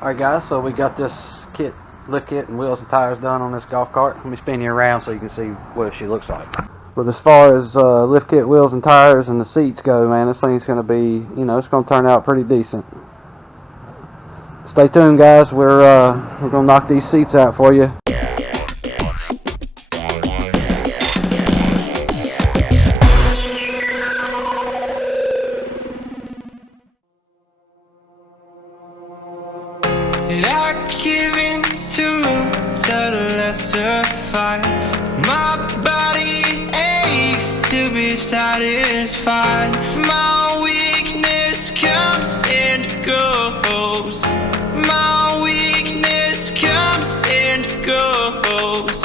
Alright guys, so we got this lift kit and wheels and tires done on this golf cart. Let me spin you around so you can see what she looks like. But as far as lift kit, wheels and tires and the seats go, man, this thing's going to be, it's going to turn out pretty decent. Stay tuned guys, we're going to knock these seats out for you. I give in to the lesser fight. My body aches to be satisfied. My weakness comes and goes. My weakness comes and goes.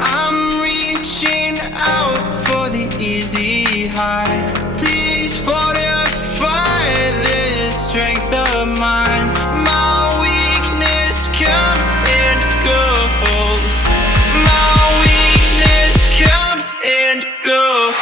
I'm reaching out for the easy high. Please fortify this strength of mine. My weakness comes and goes. My weakness comes and goes.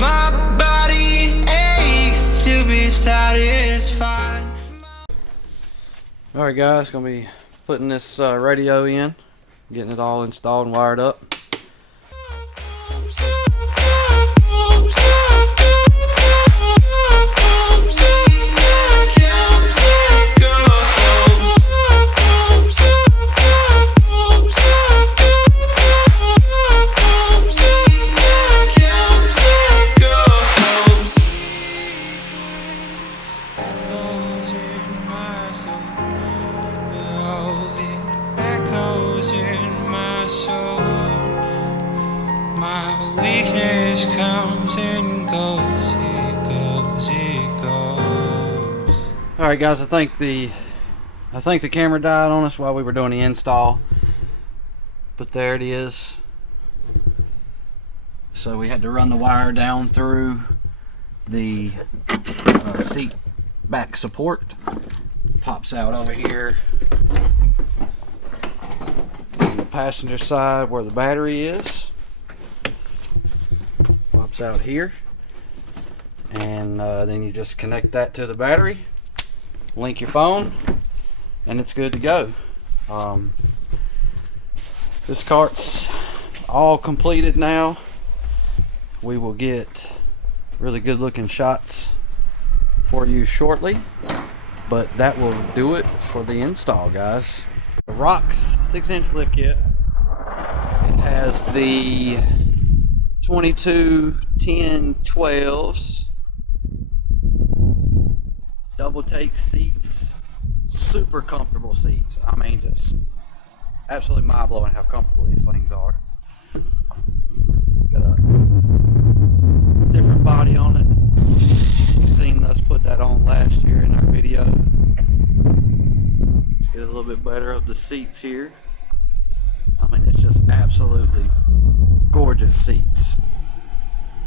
My body aches to be satisfied. Alright guys, gonna be putting this radio in, getting it all installed and wired up. Weakness comes and goes, it goes, it goes. Alright guys, I think the camera died on us while we were doing the install, but there it is. So we had to run the wire down through the seat back support. Pops out over here on the passenger side where the battery is. Pops out here, and then you just connect that to the battery, link your phone, and it's good to go. This cart's all completed now. We will get really good looking shots for you shortly, but that will do it for the install, guys. The Rocks 6-inch lift kit. It has the 22 10 12s, double take seats, super comfortable seats. I mean, just absolutely mind-blowing how comfortable these things are. Got a different body on it. You've seen us put that on last year in our video. Let's get a little bit better of the seats here. I mean, it's just absolutely gorgeous seats,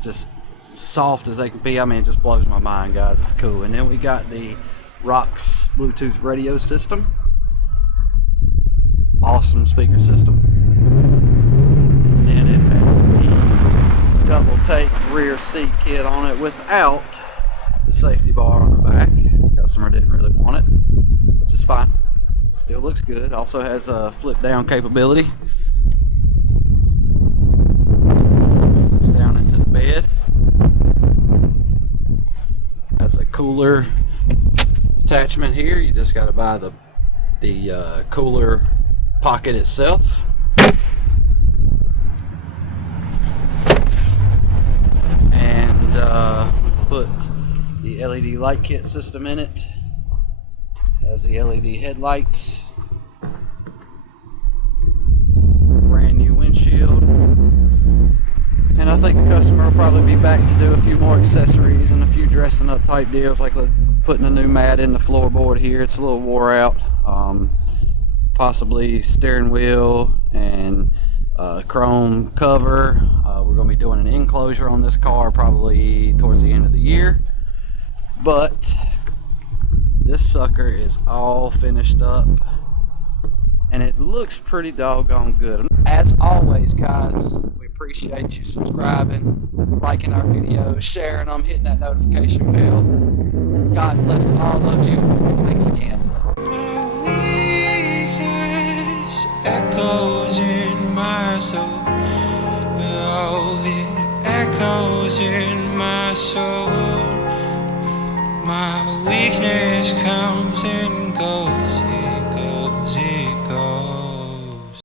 just soft as they can be. I mean, it just blows my mind, guys. It's cool. And then we got the Rocks Bluetooth radio system, awesome speaker system. And then it has the double take rear seat kit on it without the safety bar on the back. The customer didn't really want it, which is fine. Still looks good. Also has a flip down capability. Down into the bed. Has a cooler attachment here. You just got to buy the cooler pocket itself. And put the LED light kit system in it. Has the LED headlights. windshield. And I think the customer will probably be back to do a few more accessories and a few dressing up type deals, like putting a new mat in the floorboard here. It's a little wore out. Possibly steering wheel and chrome cover. We're going to be doing an enclosure on this car probably towards the end of the year. But this sucker is all finished up and it looks pretty doggone good. As always, guys, we appreciate you subscribing, liking our videos, sharing them, hitting that notification bell. God bless all of you. Thanks again. Echoes in my soul. Oh, it echoes in my soul. My weakness comes and goes.